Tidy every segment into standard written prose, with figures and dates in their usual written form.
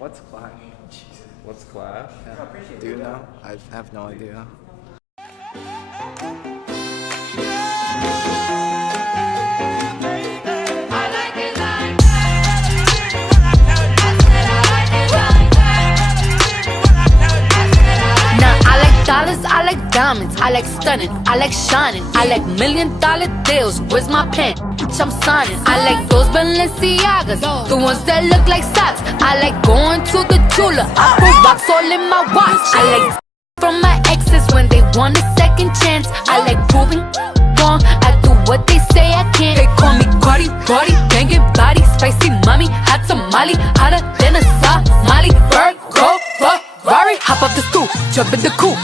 What's Clash? What's Clash? Yeah. Do you know? I have no idea. Dollars, I like diamonds, I like stunning, I like shining, I like $1,000,000 deals. Where's my pen? Bitch, I'm signing. I like those Balenciagas, the ones that look like socks. I like going to the jeweler, I put rocks all in my watch. I like from my exes when they want a second chance. I like proving wrong, I do what they say I can't. They call me Cardi, Cardi, banging body, spicy mommy, hot tamale, hotter than a Somali. Bird, go, Ferrari, hop up the stoop, jump in the coupe.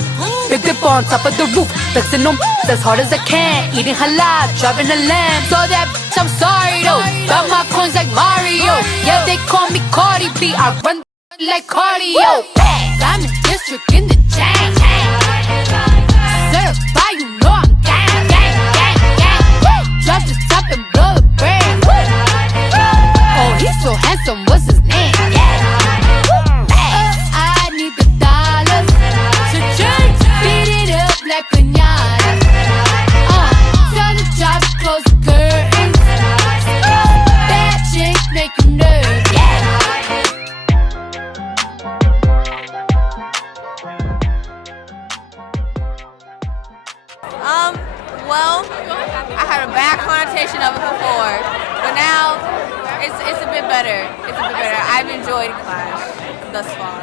Big dip on top of the roof, flexing them as hard as I can. Eating halal, driving a lamb. So that bitch, I'm sorry though. Got my coins like Mario. Yeah, they call me Cardi B. I run like cardio. Diamond district in the chain. Certified, you know I'm gang, gang, gang, gang. Drop the top and blow the brand. Oh, he's so handsome. What's his name? I need the dollars to change. Beat it up like pinata. Tell the job to close the curtains. Bad chicks make you nervous. Well, I had a bad connotation of it before, but now it's a bit better. It's a bit better. I've enjoyed Clash thus far.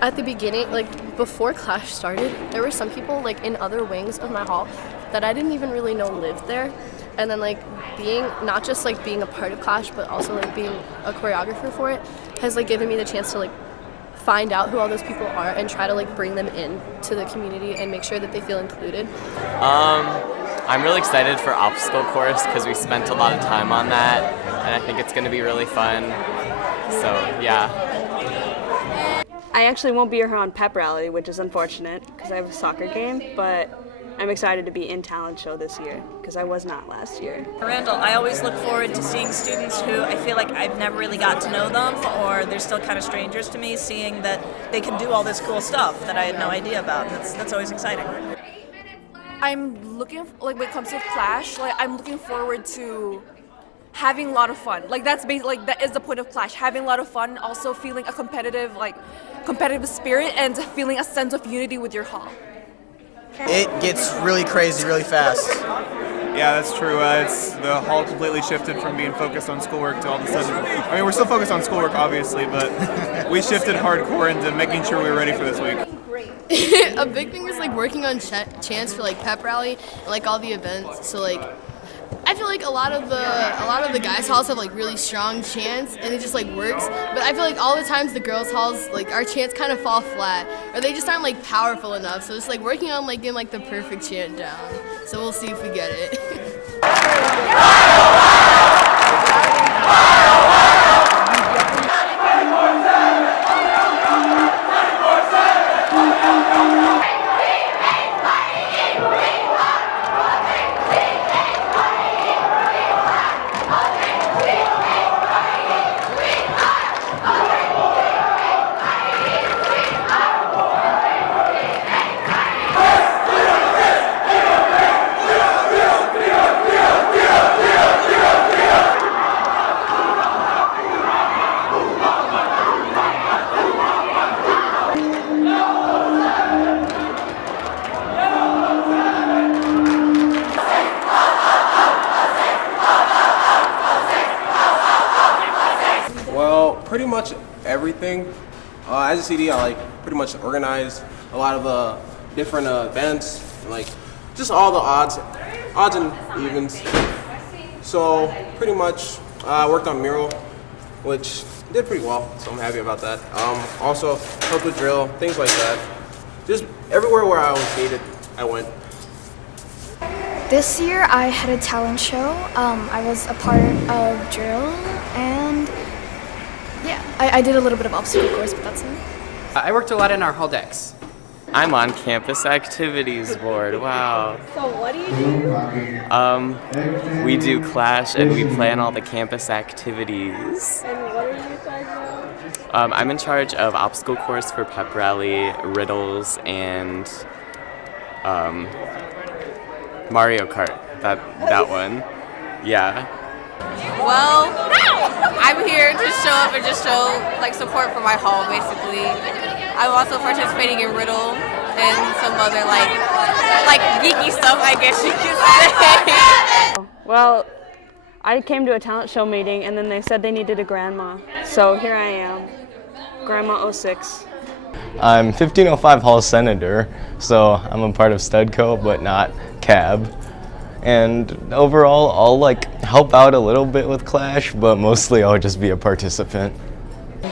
At the beginning, like before Clash started, there were some people like in other wings of my hall that I didn't even really know lived there. And then like being, not just like being a part of Clash, but also like being a choreographer for it has like given me the chance to like find out who all those people are and try to like bring them in to the community and make sure that they feel included. I'm really excited for obstacle course because we spent a lot of time on that and I think it's going to be really fun. So yeah. I actually won't be here on pep rally, which is unfortunate because I have a soccer game, but I'm excited to be in talent show this year because I was not last year. Randall, I always look forward to seeing students who I feel like I've never really got to know them or they're still kind of strangers to me, seeing that they can do all this cool stuff that I had no idea about. That's always exciting. I'm looking, like when it comes to Clash, like I'm looking forward to having a lot of fun. Like that's basically, like that is the point of Clash, having a lot of fun, also feeling a competitive spirit and feeling a sense of unity with your hall. It gets really crazy really fast. Yeah, that's true. The hall completely shifted from being focused on schoolwork to all of a sudden. I mean, we're still focused on schoolwork, obviously, but we shifted hardcore into making sure we were ready for this week. A big thing was like working on chants for like pep rally and like all the events. So like I feel like a lot of the guys' halls have like really strong chants and it just like works. But I feel like all the times the girls' halls, like our chants kind of fall flat or they just aren't like powerful enough. So it's like working on like getting like the perfect chant down. So we'll see if we get it. Pretty much everything. As a CD, I like pretty much organize a lot of the different events, and, like just all the odds and evens. So pretty much I worked on mural, which did pretty well, so I'm happy about that. Also helped with drill, things like that. Just everywhere where I was needed, I went. This year I had a talent show. I was a part of drill and yeah, I did a little bit of obstacle course, but that's it. I worked a lot in our hall decks. I'm on campus activities board, wow. So what do you do? We do Clash and we plan all the campus activities. And what are you guys doing? I'm in charge of obstacle course for pep rally, riddles, and Mario Kart. That one. Yeah. Well, I'm here to show up and just show like support for my hall, basically. I'm also participating in riddle and some other like geeky stuff, I guess you could say. Well, I came to a talent show meeting and then they said they needed a grandma. So here I am, Grandma 06. I'm 1505 Hall Senator, so I'm a part of STUDCO, but not CAB. And overall, I'll like help out a little bit with Clash, but mostly I'll just be a participant.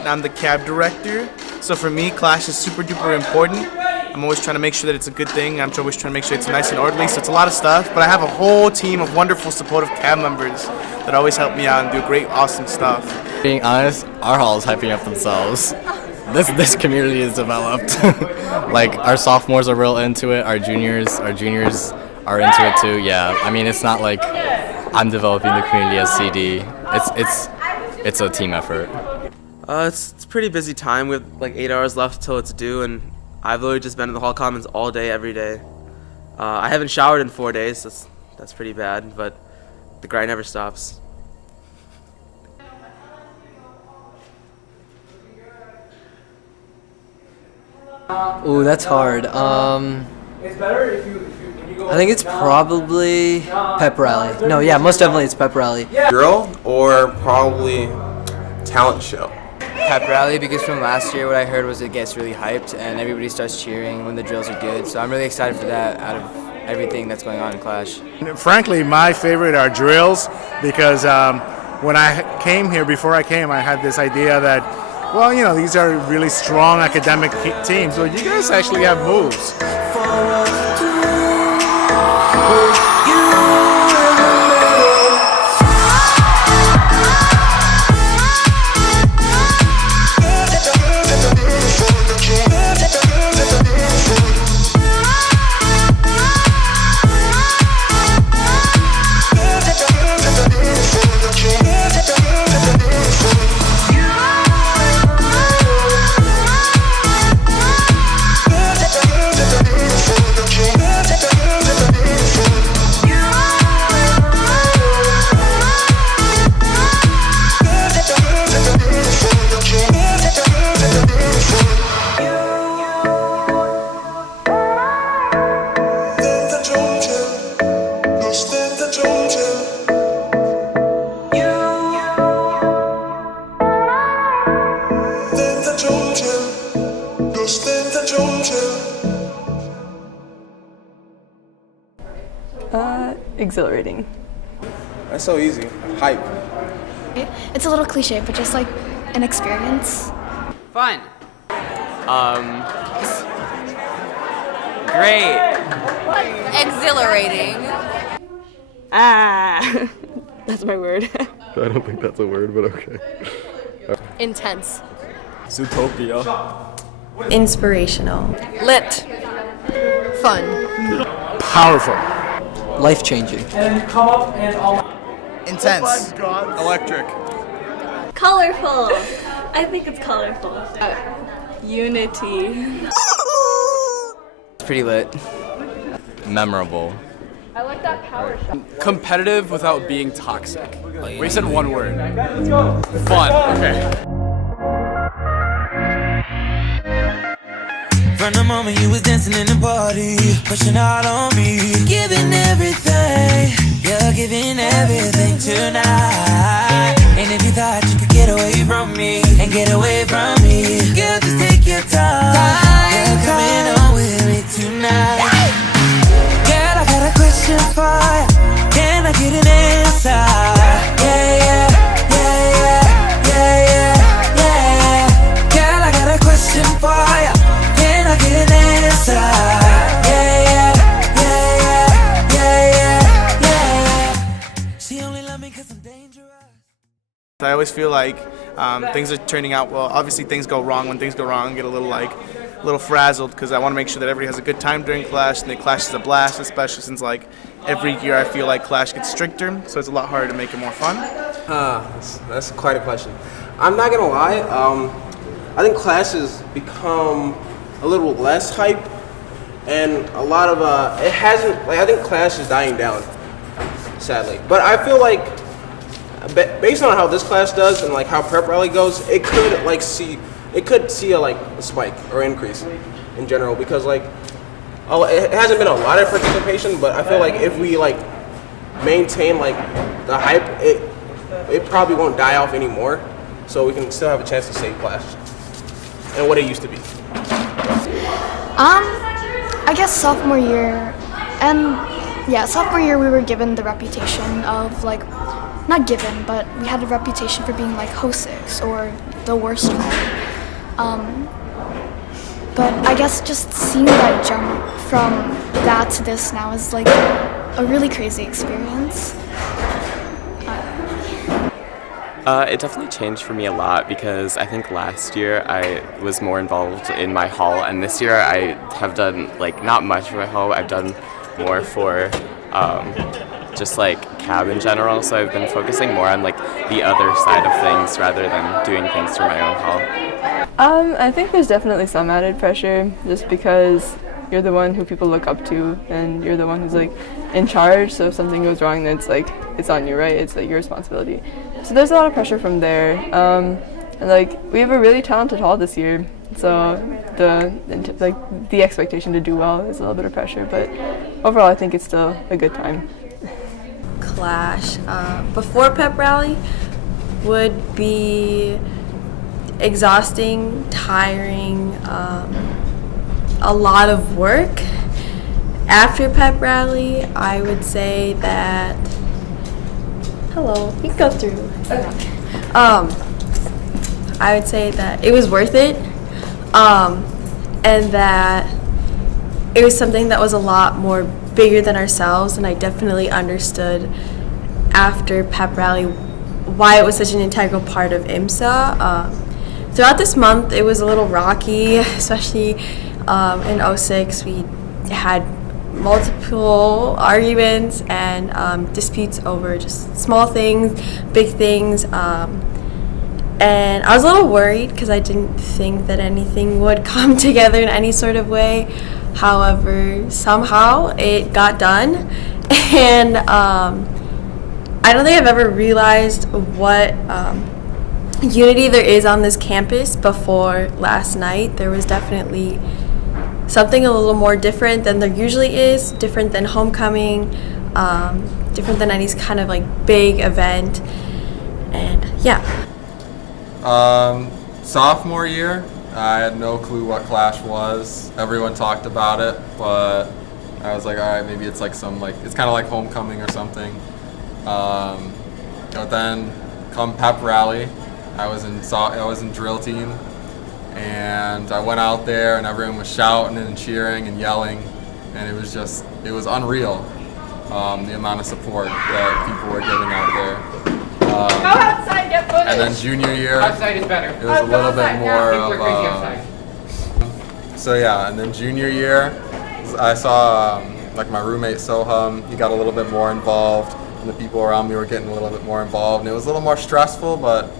I'm the CAB director, so for me, Clash is super duper important. I'm always trying to make sure that it's a good thing. I'm always trying to make sure it's nice and orderly, so it's a lot of stuff. But I have a whole team of wonderful, supportive CAB members that always help me out and do great, awesome stuff. Being honest, our hall is hyping up themselves. This community is developed. Like our sophomores are real into it. Our juniors are into it too. Yeah, I mean it's not like I'm developing the community as CD. It's a team effort. It's a pretty busy time with like 8 hours left till it's due, and I've literally just been in the Hall Commons all day, every day. I haven't showered in 4 days. That's pretty bad, but the grind never stops. Ooh, that's hard. I think it's probably pep rally. No, yeah, most definitely it's pep rally. Drill or probably talent show? Pep rally, because from last year what I heard was it gets really hyped and everybody starts cheering when the drills are good. So I'm really excited for that out of everything that's going on in Clash. Frankly, my favorite are drills because when I came here, before I came, I had this idea that, well, you know, these are really strong academic teams. Well, you guys actually have moves. Exhilarating. That's so easy. Hype. It's a little cliche, but just like an experience. Fun. Great. Exhilarating. Ah, that's my word. I don't think that's a word, but okay. Intense. Zootopia. Inspirational. Lit. Fun. Powerful. Life-changing. Intense. Electric. Colorful. I think it's colorful. Unity. It's pretty lit. Memorable. I like that power shot. Competitive without being toxic. We said one word. Fun. Okay. From the moment you was dancing in the party, pushing out on me, giving everything, you're giving everything tonight. And if you thought you could get away from me, and get away from me, girl, just take your time. You're coming on with me tonight. Girl, I got a question for you. Can I get an answer? Yeah, yeah, yeah, yeah, yeah, yeah, yeah. Girl, I got a question for you. Can I get an answer? Yeah, yeah, yeah, yeah, yeah, yeah. She only love me 'cause I'm dangerous. I always feel like things are turning out well. Obviously, things go wrong. When things go wrong, I get a little frazzled because I want to make sure that everybody has a good time during Clash and that Clash is a blast, especially since like every year I feel like Clash gets stricter, so it's a lot harder to make it more fun. That's quite a question. I'm not gonna lie. I think Clash has become a little less hype, and a lot of it hasn't. Like, I think Clash is dying down, sadly. But I feel like, based on how this class does and like how prep rally goes, it could see a spike or increase in general, because like it hasn't been a lot of participation, but I feel like if we like maintain like the hype, it probably won't die off anymore, so we can still have a chance to save Clash and what it used to be. I guess sophomore year, and yeah, sophomore year we were given the reputation of like, not given, but we had a reputation for being like Ho6 or the worst one. But I guess just seeing that jump from that to this now is like a really crazy experience. It definitely changed for me a lot, because I think last year I was more involved in my hall, and this year I have done like not much for my hall. I've done more for just like cab in general, so I've been focusing more on like the other side of things rather than doing things for my own hall. I think there's definitely some added pressure, just because you're the one who people look up to, and you're the one who's like in charge, so if something goes wrong, then it's on you, right? It's like your responsibility. So there's a lot of pressure from there. And like we have a really talented hall this year, so the expectation to do well is a little bit of pressure, but overall I think it's still a good time. Clash before pep rally would be exhausting, tiring, a lot of work. After pep rally, I would say that hello, you can go through. Okay. I would say that it was worth it, and that it was something that was a lot more bigger than ourselves, and I definitely understood after pep rally why it was such an integral part of IMSA. Throughout this month, it was a little rocky, especially in 06. We had multiple arguments and disputes over just small things, big things, and I was a little worried because I didn't think that anything would come together in any sort of way. However, somehow it got done, and I don't think I've ever realized what unity there is on this campus before last night. There was definitely something a little more different than there usually is, different than homecoming, different than any kind of like big event, and yeah. Sophomore year, I had no clue what Clash was. Everyone talked about it, but I was like, all right, maybe it's like it's kind of like homecoming or something. But then come pep rally, I was in drill team, and I went out there and everyone was shouting and cheering and yelling, and it was unreal, the amount of support that people were giving out there. Go outside, get footage. And then junior year, Outside is better. it was a little bit more of so yeah, and then junior year, I saw like my roommate Soham, he got a little bit more involved, and the people around me were getting a little bit more involved, and it was a little more stressful, but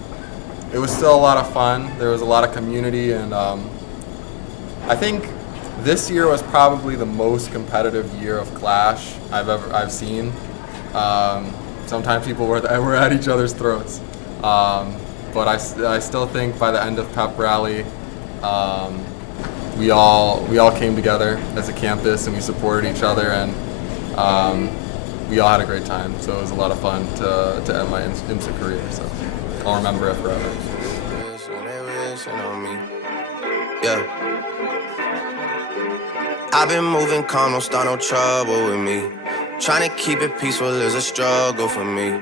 it was still a lot of fun. There was a lot of community, and I think this year was probably the most competitive year of Clash I've seen. Sometimes people were at each other's throats, but I still think by the end of pep rally, we all came together as a campus and we supported each other, and we all had a great time. So it was a lot of fun to end my IMSA career. So I'll remember it forever. Yeah. I've been moving calm, don't start no trouble with me. Trying to keep it peaceful is a struggle for me.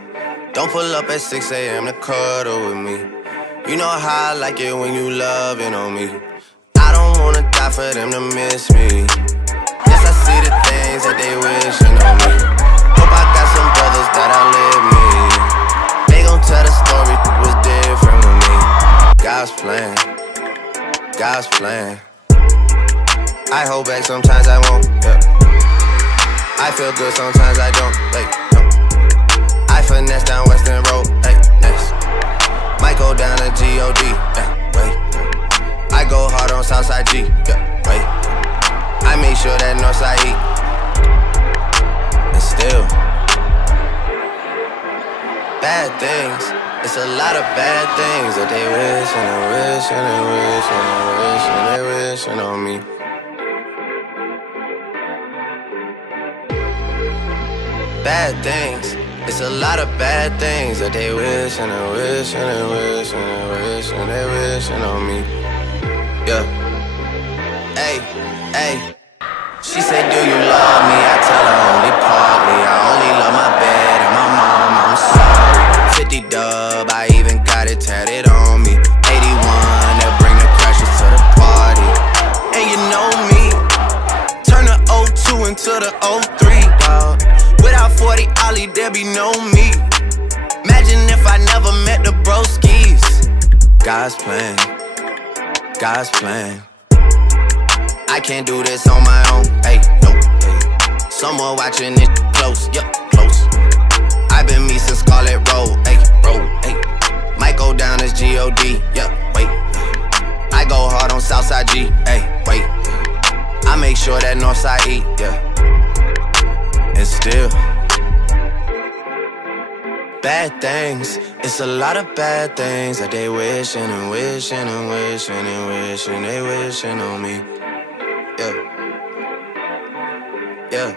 Don't pull up at 6 a.m. to cuddle with me. You know how I like it when you loving on me. I don't wanna die for them to miss me. Yes, I see the things that they wishing on me. Hope I got some brothers that outlive me. They gon' tell the story was different with me. God's plan, God's plan. I hold back sometimes I won't, yeah. I feel good sometimes I don't, like, no. I finesse down Western Road, like, next. Might go down to G.O.D., yeah, wait. Southside G. Yeah, wait. I make sure that Northside eat. And still, bad things. It's a lot of bad things that they wish and they wish and they wish and they wish and they wishing on me. Bad things. It's a lot of bad things that they wish and they wish and they wish and they wish and they wishing on me. Yeah. Hey, hey. She said, do you love me? I tell her only partly. I only love my bed and my mom, I'm sorry. 50 dub, I even got it tatted on me. 81, they'll bring the crashers to the party. And you know me, turn the 02 into the 03, dawg. Without 40 Ollie, there be no me. Imagine if I never met the broskies. God's plan, God's plan. I can't do this on my own, hey, no, hey. Someone watching it close, yeah, close. I've been me since Scarlet Road, hey, road, hey. Might go down as G-O-D, yeah, wait. I go hard on Southside G, hey, wait. I make sure that Northside eat, yeah. And still, bad things. It's a lot of bad things that they wishing and wishing and wishing and wishing they wishing on me. Yeah, yeah.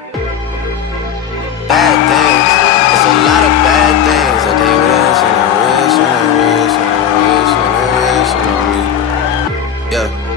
Bad things. It's a lot of bad things that they wishing and wishing and wishing and wishing and wishing on me. Yeah.